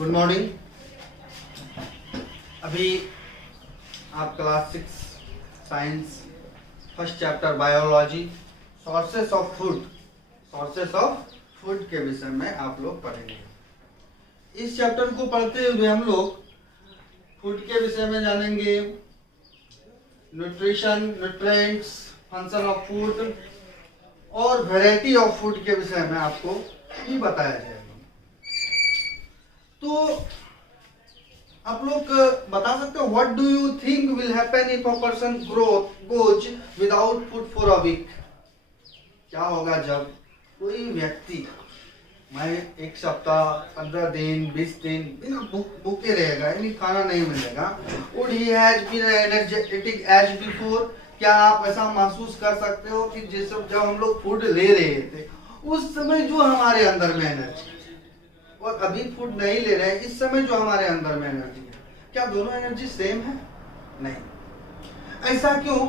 Good morning. अभी आप class 6 science first chapter biology sources of food के विषय में आप लोग पढ़ेंगे। इस चैप्टर को पढ़ते हुए हम लोग फूड के विषय में जानेंगे, nutrition, nutrients, function of food और वैरायटी ऑफ फूड के विषय में आपको भी बताया जाएगा। तो आप लोग बता सकते हो, what do you think will happen if a person goes without food for a week? क्या होगा जब कोई व्यक्ति एक सप्ताह, 15 दिन, 20 दिन बिना भूखे रहेगा, यानी खाना नहीं मिलेगा। Would he has been energetic as before? क्या आप ऐसा महसूस कर सकते हो कि जब हम लोग फूड ले रहे थे उस समय जो हमारे अंदर में एनर्जी, और अभी फूड नहीं ले रहे हैं इस समय जो हमारे अंदर में एनर्जी है, क्या दोनों एनर्जी सेम है? नहीं। ऐसा क्यों?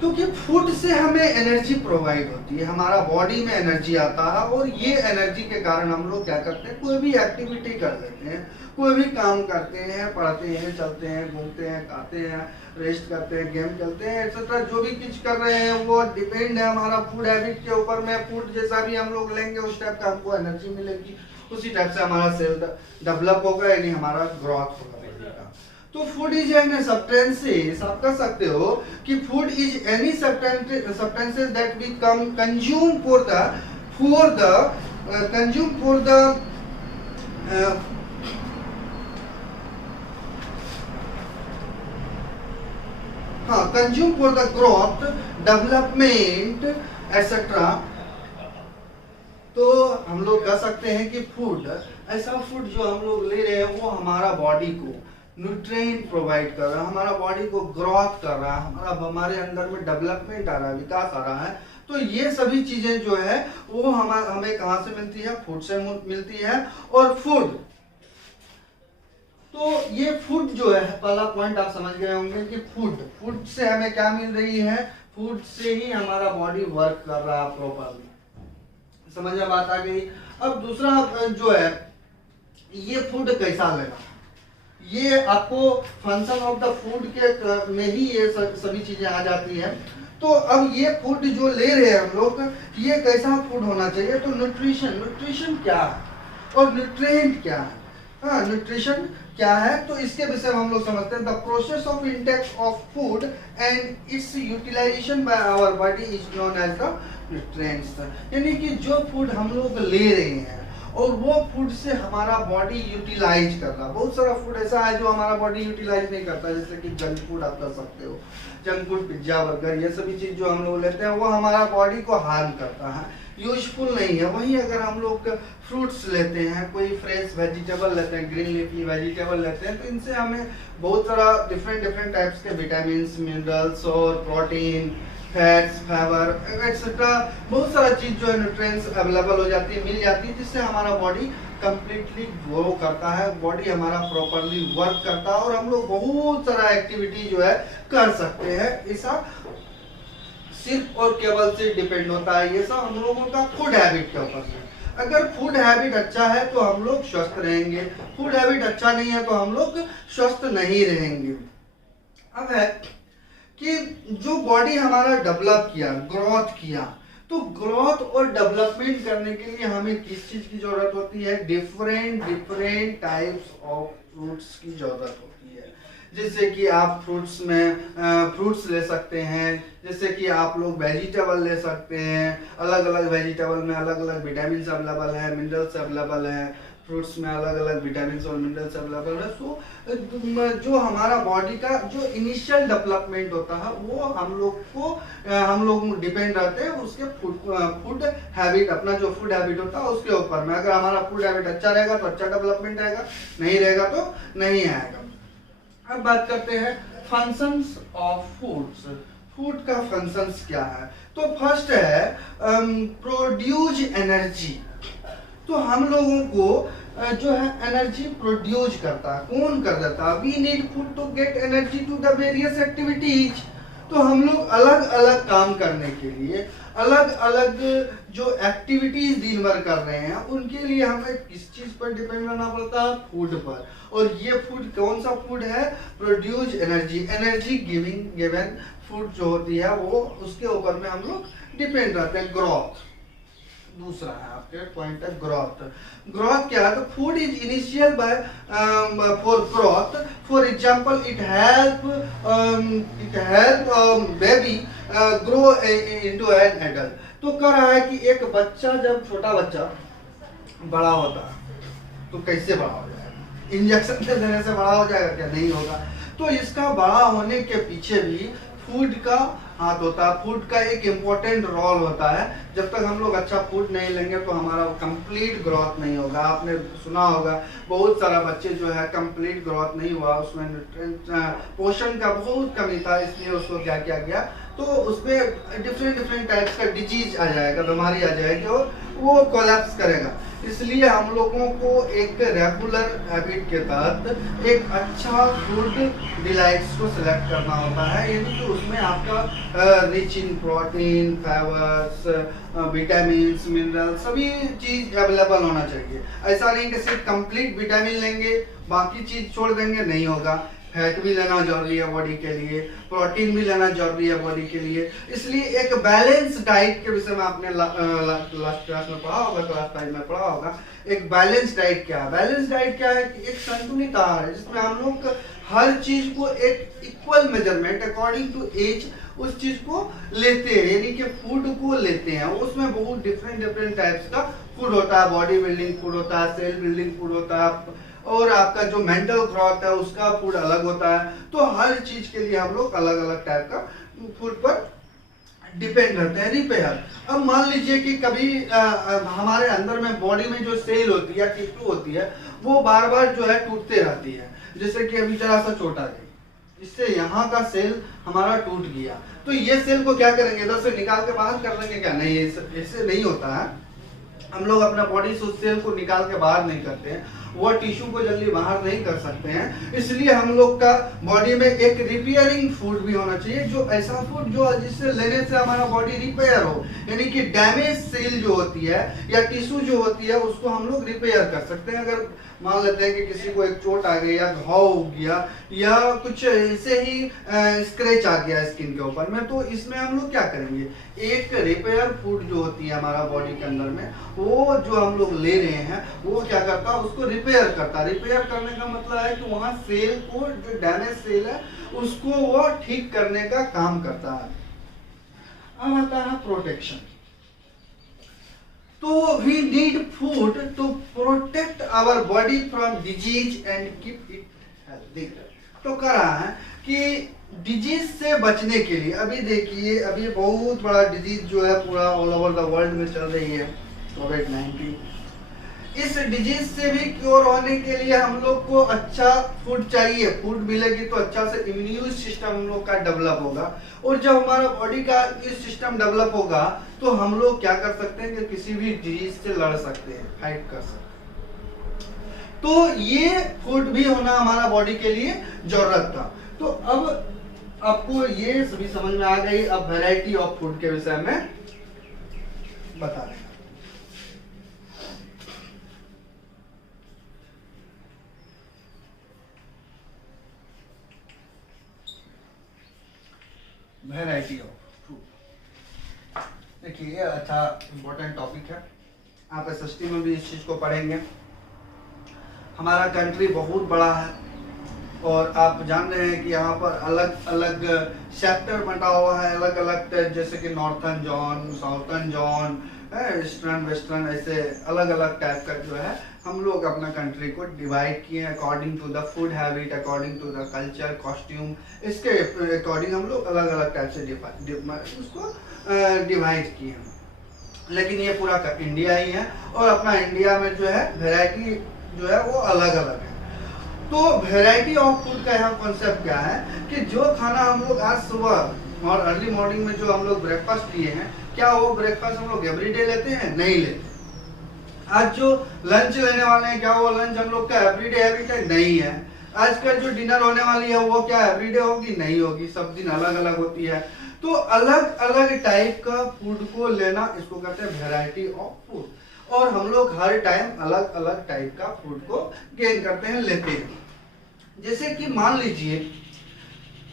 क्योंकि फूड से हमें एनर्जी प्रोवाइड होती है, हमारा बॉडी में एनर्जी आता है, और ये एनर्जी के कारण हम लोग क्या करते हैं, कोई भी एक्टिविटी कर लेते हैं, कोई भी काम करते हैं, पढ़ते हैं, चलते हैं, घूमते हैं, खाते हैं, रेस्ट करते हैं, गेम खेलते हैं, एक्सेट्रा जो भी कुछ कर रहे हैं वो डिपेंड है हमारा फूड हैबिट के ऊपर में। फूड जैसा भी हम लोग लेंगे उस टाइप का हमको एनर्जी मिलेगी, उसी टाइप से हमारा सेल डेवलप होगा, यानी हमारा ग्रोथ होगा। तो फूड इज एनी सब्सटेंसेस, आप कह सकते हो कि food is any substances that we consume for the growth, development etcetera. तो हम लोग कह सकते हैं कि फूड, ऐसा फूड जो हम लोग ले रहे हैं वो हमारा बॉडी को न्यूट्रिएंट प्रोवाइड कर रहा है, हमारा बॉडी को ग्रोथ कर रहा है, हमारे अंदर में डेवलपमेंट आ रहा है, विकास आ रहा है। तो ये सभी चीजें जो है वो हमें कहाँ से मिलती है? फूड से मिलती है। और फूड, तो ये फूड जो है, पहला पॉइंट आप समझ गए होंगे कि फूड से हमें क्या मिल रही है? फूड से ही हमारा बॉडी वर्क कर रहा है प्रॉपरली। समझ में बात आ गई। अब दूसरा जो है, ये फूड कैसा लगा, ये आपको फंक्शन ऑफ द फूड के में ही ये सभी चीजें आ जाती है। तो अब ये फूड जो ले रहे हैं हम लोग, ये कैसा फूड होना चाहिए? तो न्यूट्रिशन क्या है और न्यूट्रिएंट क्या है? हाँ, न्यूट्रिशन क्या है तो इसके विषय में हम लोग समझते हैं। The process of intake of food and its utilisation by our body is known as the nutrients. यानी कि जो फूड हम लोग ले रहे हैं और वो फूड से हमारा बॉडी यूटिलाइज कर रहा है। बहुत सारा फूड ऐसा है जो हमारा बॉडी यूटिलाइज नहीं करता, जैसे कि जंक फूड आप कर सकते हो, जंक फूड, पिज्जा, बर्गर, ये सभी चीज जो हम लोग लेते हैं वो हमारा बॉडी को हार्म करता है, यूजफुल नहीं है। वहीं अगर हम लोग फ्रूट्स लेते हैं, कोई फ्रेश वेजिटेबल लेते हैं, ग्रीन लीफी वेजिटेबल लेते हैं, तो इनसे हमें बहुत सारा डिफरेंट टाइप्स के विटामिन, मिनरल्स और प्रोटीन, फैट्स, फाइबर एक्सेट्रा बहुत सारा चीज जो है न्यूट्रिएंट्स अवेलेबल हो जाती है, मिल जाती है, जिससे हमारा बॉडी कंप्लीटली ग्रो करता है, बॉडी हमारा प्रॉपरली वर्क करता है और हम लोग बहुत सारा एक्टिविटी जो है कर सकते हैं। ऐसा सिर्फ और केवल से डिपेंड होता है, ये सब हम लोगों का फूड हैबिट के ऊपर है। अगर फूड हैबिट अच्छा है तो हम लोग स्वस्थ रहेंगे, फूड हैबिट अच्छा नहीं है तो हम लोग स्वस्थ नहीं रहेंगे। अब है कि जो बॉडी हमारा डेवलप किया, ग्रोथ किया, तो ग्रोथ और डेवलपमेंट करने के लिए हमें किस चीज की जरूरत होती है? डिफरेंट टाइप्स ऑफ फ्रूट्स की जरूरत होती है। जैसे कि आप फ्रूट्स में फ्रूट्स ले सकते हैं, जैसे कि आप लोग वेजिटेबल ले सकते हैं, अलग अलग वेजिटेबल में अलग अलग विटामिन अवेलेबल है, मिनरल्स अवेलेबल है, फ्रूट्स में अलग अलग विटामिन और मिनरल्स अवेलेबल है। सो जो हमारा बॉडी का जो इनिशियल डेवलपमेंट होता है वो हम लोग डिपेंड रहते हैं उसके फूड हैबिट, अपना जो फूड हैबिट होता है उसके ऊपर में। अगर हमारा फूड हैबिट अच्छा रहेगा तो अच्छा डेवलपमेंट आएगा, नहीं रहेगा तो नहीं आएगा। अब बात करते हैं फंक्शंस ऑफ फूड्स। फूड का फंक्शंस क्या है? तो फर्स्ट है प्रोड्यूस एनर्जी। तो हम लोगों को जो है एनर्जी प्रोड्यूस करता है, कौन कर देता है? We need food to get energy to the various activities. तो हम लोग अलग अलग काम करने के लिए अलग अलग जो एक्टिविटीज दिन भर कर रहे हैं उनके लिए हमें किस चीज पर डिपेंड रहना पड़ता है, फूड पर। और ये फूड कौन सा फूड है, produce energy, energy giving given food जो होती है वो उसके ऊपर में हम लोग डिपेंड रहते हैं। ग्रोथ दूसरा है आपके पॉइंट है ग्रोथ। ग्रोथ क्या है, तो food is initial by for growth, for example it help baby grow into an adult. तो कह रहा है कि एक बच्चा जब छोटा बच्चा बड़ा होता है तो कैसे बड़ा हो जाएगा, इंजेक्शन देने से बड़ा हो जाएगा क्या, नहीं होगा। तो इसका बड़ा होने के पीछे भी फूड का हाथ होता है, फूड का एक इम्पोर्टेंट रोल होता है। जब तक हम लोग अच्छा फूड नहीं लेंगे तो हमारा कंप्लीट ग्रोथ नहीं होगा। आपने सुना होगा बहुत सारा बच्चे जो है कंप्लीट ग्रोथ नहीं हुआ, उसमें पोषण का बहुत कमी था, इसलिए उसको क्या किया गया, तो उसमें डिफरेंट टाइप्स का डिजीज आ जाएगा, बीमारी आ जाएगी और वो कोलैप्स करेगा। इसलिए हम लोगों को एक रेगुलर हैबिट के तहत एक अच्छा फूड डिलाइट्स को सिलेक्ट करना होता है, यानी कि उसमें आपका rich in protein, fibres, vitamins, mineral सभी चीज अवेलेबल होना चाहिए। ऐसा नहीं कि सिर्फ कंप्लीट विटामिन लेंगे बाकी चीज छोड़ देंगे, नहीं होगा। फैट भी लेना जरूरी है बॉडी के लिए, प्रोटीन भी लेना जरूरी है बॉडी के लिए। इसलिए एक बैलेंस डाइट के विषय में आपने लास्ट क्लास में पढ़ा होगा, क्लास 5 में पढ़ा होगा। एक बैलेंस डाइट क्या है, बैलेंस डाइट क्या है कि एक संतुलित आहार है जिसमें हम लोग हर चीज को एक equal measurement according to age उस चीज को लेते हैं, यानी कि फूड को लेते हैं। उसमें बहुत डिफरेंट टाइप्स का फूड होता है, बॉडी बिल्डिंग फूड होता है, सेल बिल्डिंग फूड होता है, और आपका जो मेंटल ग्रोथ है उसका फूड अलग होता है। तो हर चीज के लिए हम लोग अलग अलग टाइप का फूड पर डिपेंड रहते हैं। रिपेयर, अब मान लीजिए कि कभी हमारे अंदर में बॉडी में जो सेल होती है, टिश्यू होती है, वो बार बार जो है टूटते रहती है। जैसे कि अभी जरा सा चोट आ गई, इससे यहाँ का सेल हमारा टूट गया, तो ये सेल को क्या करेंगे, इधर से निकाल के बाहर कर देंगे क्या, नहीं, ऐसे नहीं होता है। हम लोग अपना बॉडी से उस सेल को निकाल के बाहर नहीं करते हैं, वो टिश्यू को जल्दी बाहर नहीं कर सकते हैं। इसलिए हम लोग का बॉडी में एक रिपेयरिंग फूड भी होना चाहिए, जो ऐसा फूड जो जिससे लेने से हमारा बॉडी रिपेयर हो, यानी कि डैमेज सेल जो होती है या टिश्यू जो होती है उसको हम लोग रिपेयर कर सकते हैं। अगर मान लेते हैं कि किसी को एक चोट आ गई या घाव हो गया या कुछ ऐसे ही स्क्रैच आ गया स्किन के ऊपर में, तो इसमें हम लोग क्या करेंगे, एक रिपेयर फूड जो होती है हमारा बॉडी के अंदर में, वो जो हम लोग ले रहे हैं वो क्या करता है, उसको रिपेयर करता है। रिपेयर करने का मतलब है कि वहां सेल को, जो डैमेज सेल है उसको वो ठीक करने का काम करता है। अब आता है प्रोटेक्शन। तो we need food to protect our body from disease and keep it healthy. तो कह रहा है कि डिजीज से बचने के लिए, अभी देखिए अभी बहुत बड़ा डिजीज जो है पूरा ऑल ओवर द वर्ल्ड में चल रही है, कोविड-19। इस डिजीज से भी क्योर होने के लिए हम लोग को अच्छा फूड चाहिए। फूड मिलेगी तो अच्छा से इम्यून सिस्टम हम लोग का डेवलप होगा, और जब हमारा बॉडी का इम्यून सिस्टम डेवलप होगा तो हम लोग क्या कर सकते हैं कि किसी भी डिजीज से लड़ सकते हैं, फाइट कर सकते हैं। तो ये फूड भी होना हमारा बॉडी के लिए जरूरत था। तो अब आपको ये सभी समझ में आ गई। अब वैरायटी ऑफ फूड के विषय में बता रहे हैं। वैरायटी ऑफ फूड, देखिए ये अच्छा इम्पोर्टेंट टॉपिक है, आप एसएसटी में भी इस चीज को पढ़ेंगे। हमारा कंट्री बहुत बड़ा है और आप जान रहे हैं कि यहाँ पर अलग अलग सेक्टर बंटा हुआ है, अलग अलग, जैसे कि northern zone, southern zone, eastern western, ऐसे अलग अलग टाइप का जो है हम लोग अपना कंट्री को डिवाइड किए according to the food habit, according to the culture, costume, इसके अकॉर्डिंग हम लोग अलग अलग टाइप से उसको डिवाइड किए हैं। लेकिन ये पूरा इंडिया ही है और अपना इंडिया में जो है वैरायटी जो है वो अलग अलग है। तो वैरायटी ऑफ फूड का यहाँ कॉन्सेप्ट क्या है कि जो खाना हम लोग आज सुबह और अर्ली मॉर्निंग में जो हम लोग ब्रेकफास्ट लिए हैं, क्या वो ब्रेकफास्ट हम लोग एवरीडे लेते हैं? नहीं लेते। आज जो लंच लेने वाले हैं, क्या वो लंच हम लोग का एवरीडे हैबिट है? नहीं है। आजकल जो डिनर होने वाली है वो क्या एवरीडे होगी? नहीं होगी, सब दिन अलग अलग होती है। तो अलग अलग टाइप का फूड को लेना, इसको कहते हैं वैरायटी ऑफ फूड। और हम लोग हर टाइम अलग अलग टाइप का फूड को गेन करते हैं, लेते हैं। जैसे कि मान लीजिए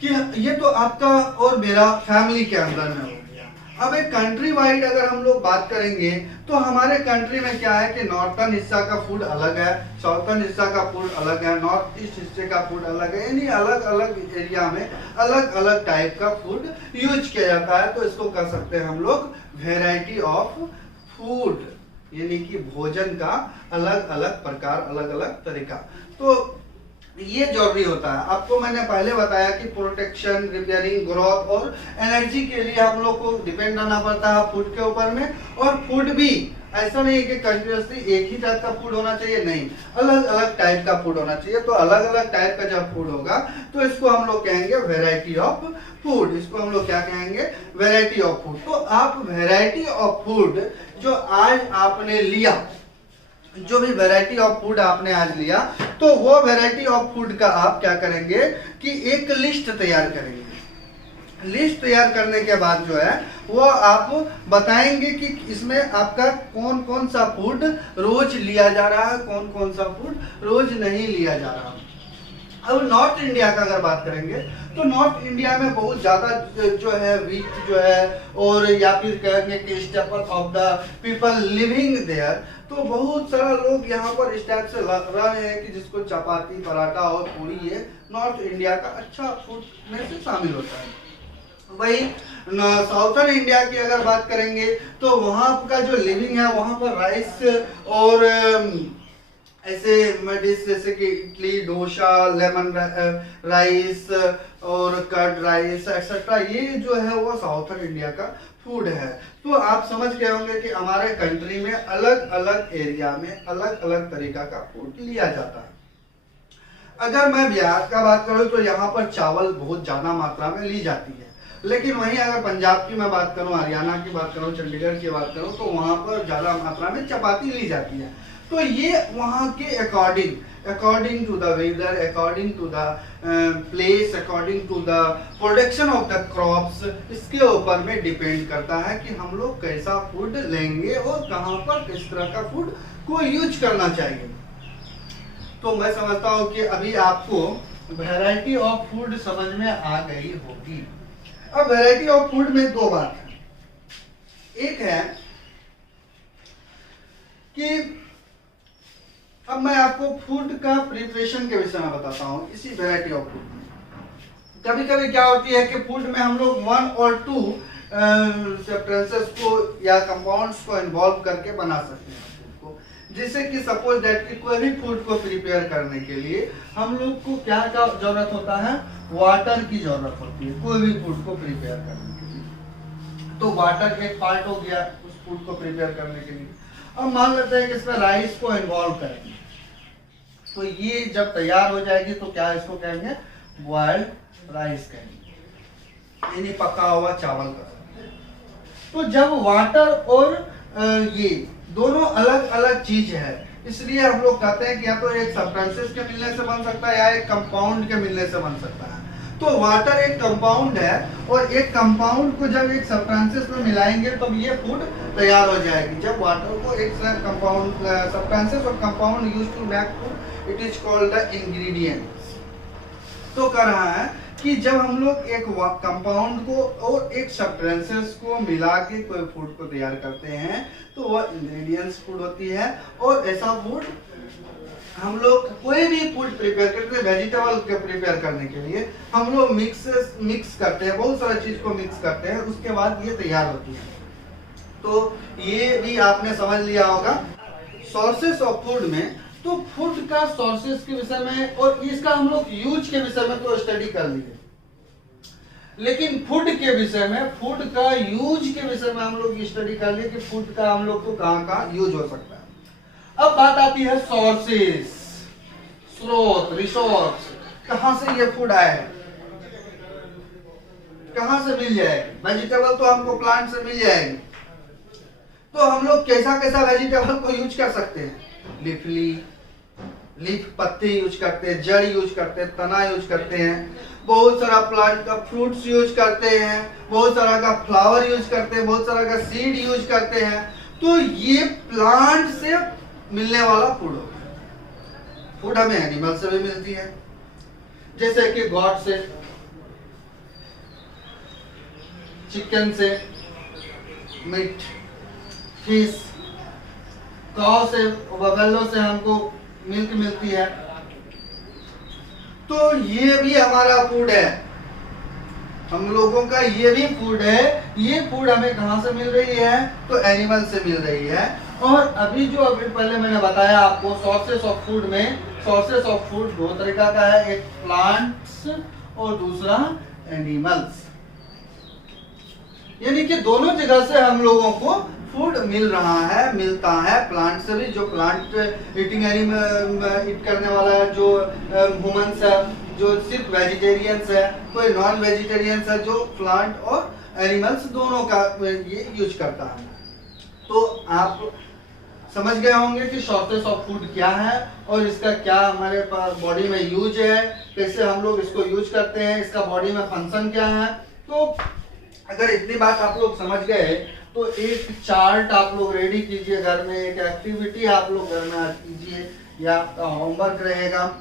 कि ये तो आपका और मेरा फैमिली के अंदर में हो गया। अब एक कंट्री वाइड अगर हम लोग बात करेंगे तो हमारे कंट्री में क्या है कि नॉर्थर्न हिस्सा का फूड अलग है, साउथर्न हिस्सा का फूड अलग है, नॉर्थ ईस्ट हिस्से का फूड अलग है, यानी अलग अलग एरिया में अलग अलग टाइप का फूड यूज किया जाता है। तो इसको कह सकते हैं हम लोग वेराइटी ऑफ फूड, यानी कि भोजन का अलग अलग प्रकार, अलग अलग तरीका। तो ये जरूरी होता है। आपको मैंने पहले बताया कि प्रोटेक्शन, रिपेयरिंग, ग्रोथ और एनर्जी के लिए हम लोग को डिपेंड रहना पड़ता है फूड के ऊपर में। और फूड भी ऐसा नहीं है कि कंटिन्यूसली एक ही टाइप का फूड होना चाहिए, नहीं, अलग अलग टाइप का फूड होना चाहिए। तो अलग अलग टाइप का जब फूड होगा तो इसको हम लोग कहेंगे वेराइटी ऑफ फूड। इसको हम लोग क्या कहेंगे? Variety of food. तो आप वेराइटी ऑफ फूड जो आज आपने लिया, जो भी वैरायटी ऑफ फूड आपने आज लिया, तो वो वैरायटी ऑफ फूड का आप क्या करेंगे कि एक लिस्ट तैयार करेंगे। लिस्ट तैयार करने के बाद जो है वो आप बताएंगे कि इसमें आपका कौन कौन सा फूड रोज लिया जा रहा है, कौन कौन सा फूड रोज नहीं लिया जा रहा। अब नॉर्थ इंडिया का अगर बात करेंगे तो नॉर्थ इंडिया में बहुत ज्यादा जो है वीट जो है, और या फिर कहेंगे कि staple of the people living there. तो बहुत सारा लोग यहाँ पर इस टाइप से रहे हैं कि जिसको चपाती, पराठा और पूरी ये नॉर्थ इंडिया का अच्छा फूड में से शामिल होता है। वही साउथर्न इंडिया की अगर बात करेंगे तो वहाँ का जो लिविंग है, वहाँ पर राइस और ऐसे डिश जैसे कि इडली, डोसा, लेमन राइस और कर्ड राइस एक्सेट्रा, ये जो है वो साउथर्न इंडिया का फूड है। तो आप समझ गए होंगे कि हमारे कंट्री में अलग अलग एरिया में अलग अलग तरीका का फूड लिया जाता है। अगर मैं बिहार का बात करूं तो यहाँ पर चावल बहुत ज्यादा मात्रा में ली जाती है, लेकिन वहीं अगर पंजाब की मैं बात करूं, हरियाणा की बात करूं, चंडीगढ़ की बात करूं तो वहां पर ज्यादा मात्रा में चपाती ली जाती है। तो ये वहां के according to the weather, according to the place, according to the production of the crops, इसके ऊपर में डिपेंड करता है कि हम लोग कैसा फूड लेंगे और कहां पर किस तरह का फूड को यूज करना चाहिए। तो मैं समझता हूँ कि अभी आपको वैरायटी ऑफ फूड समझ में आ गई होगी। अब वैरायटी ऑफ फूड में दो बात है। एक है कि अब मैं आपको फूड का प्रिपरेशन के विषय में बताता हूँ इसी वैरायटी ऑफ फूड में। कभी कभी क्या होती है कि फूड में हम लोग 1 और 2 सब्सटेंसेस को या कंपाउंड्स को इन्वॉल्व करके बना सकते हैं फूड को। जैसे कि सपोज दैट कि कोई भी फूड को प्रिपेयर करने के लिए हम लोग को क्या का जरूरत होता है? वाटर की जरूरत होती है कोई भी फूड को प्रिपेयर करने के लिए। तो वाटर एक पार्ट हो गया उस फूड को प्रिपेयर करने के लिए। अब मान लेते हैं कि इसमें राइस को इन्वॉल्व करेंगे, तो ये जब तैयार हो जाएगी तो क्या इसको कहेंगे? बॉइल्ड राइस कहेंगे, यानी पका हुआ चावल का। तो जब वाटर और ये दोनों अलग अलग चीज है, इसलिए हम लोग कहते हैं कि या तो एक सब्सटेंसेस के मिलने से बन सकता है या एक कंपाउंड के मिलने से बन सकता है। तो वाटर एक कंपाउंड है और एक कंपाउंड को जब एक सब्सटेंसेस में मिलाएंगे तब तो ये फूड तैयार हो जाएगी। जब वाटर को एक कंपाउंड सब्सटेंसेस और compound use to make food, it is called the ingredients. तो कह रहा है कि जब हम लोग एक कंपाउंड को और एक सब्सटेंसेस को मिला के कोई फूड को तैयार करते हैं तो वह इंग्रेडिएंट्स फूड होती है। और ऐसा फूड हम लोग कोई भी फूड प्रिपेयर करते हैं, वेजिटेबल के प्रिपेयर करने के लिए हम लोग मिक्स करते हैं, बहुत सारा चीज को मिक्स करते हैं, उसके बाद ये तैयार होती है। तो ये भी आपने समझ लिया होगा। सोर्सेस ऑफ फूड में तो फूड का सोर्सेस के विषय में और इसका हम लोग यूज के विषय में तो स्टडी कर लिए, लेकिन फूड के विषय में, फूड का यूज के विषय में हम लोग स्टडी कर लिए कि फूड का हम लोग को कहाँ कहाँ यूज हो सकता है। अब बात आती है सोर्सेस, स्रोत, रिसोर्स, कहां से ये फूड आया है, कहां से मिल जाएगी। वेजिटेबल तो हमको प्लांट से मिल जाएगी, तो हम लोग कैसा कैसा वेजिटेबल को यूज कर सकते हैं? लीफ पत्ते यूज करते हैं, जड़ यूज करते हैं, तना यूज करते हैं, बहुत सारा प्लांट का फ्रूट्स यूज करते हैं, बहुत सारा का फ्लावर यूज करते हैं, बहुत सारा का सीड यूज करते हैं। तो ये प्लांट से मिलने वाला फूड होता है। फूड हमें एनिमल से भी मिलती है, जैसे कि गॉड से, चिकन से, मीट, फिश, काऊ से, बफेलो से हमको मिल्क मिलती है। तो ये भी हमारा फूड है, हम लोगों का ये भी फूड है। ये फूड हमें कहां से मिल रही है? तो एनिमल से मिल रही है। और अभी पहले मैंने बताया आपको सोर्सेस ऑफ फूड में, सोर्सेस ऑफ फूड दो तरीका का है, एक प्लांट्स और दूसरा एनिमल्स। यानी कि दोनों जगह से हम लोगों को फूड मिल रहा है, मिलता है। प्लांट से भी, जो प्लांट ईटिंग एनिमल ईट करने वाला है, जो ह्यूमंस है, जो सिर्फ वेजिटेरियंस है, कोई नॉन वेजिटेरियंस है, जो प्लांट और एनिमल्स दोनों का ये यूज करता है। तो आप समझ गए होंगे कि सोर्सेस ऑफ फूड क्या है और इसका क्या हमारे पास बॉडी में यूज है, कैसे हम लोग इसको यूज करते हैं, इसका बॉडी में फंक्शन क्या है। तो अगर इतनी बात आप लोग समझ गए तो एक चार्ट आप लोग रेडी कीजिए घर में, एक एक्टिविटी आप लोग घर में आज कीजिए, यह आपका होमवर्क रहेगा।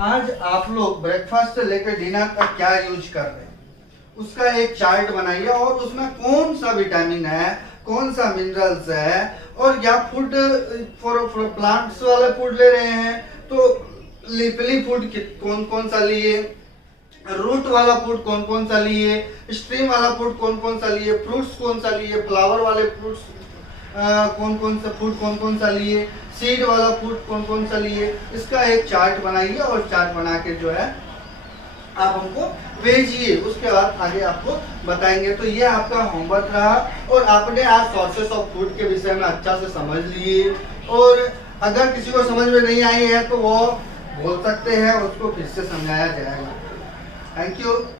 आज आप लोग ब्रेकफास्ट से लेकर डिनर तक क्या यूज कर रहे हैं, उसका एक चार्ट बनाइए और उसमें कौन सा विटामिन है, कौन सा मिनरल्स है। और या फूड फॉर प्लांट्स वाले फूड ले रहे हैं तो लिपली फूड कौन कौन सा लिए, रूट वाला फूड कौन कौन सा लिए, स्ट्रीम वाला फूड कौन कौन सा लिए, फ्रूट्स कौन सा लिए, फ्लावर वाले फ्रूट्स कौन कौन सा फूड कौन कौन सा लिए, सीड वाला फूड कौन कौन सा लिए। इसका एक चार्ट बनाइए और चार्ट बना के जो है आप हमको भेजिए, उसके बाद आगे आपको बताएंगे। तो ये आपका होमवर्क रहा और आपने आज सोर्सेस ऑफ फूड के विषय में अच्छा से समझ लिए। और अगर किसी को समझ में नहीं आई है तो वो बोल सकते हैं, उसको फिर से समझाया जाएगा। Thank you.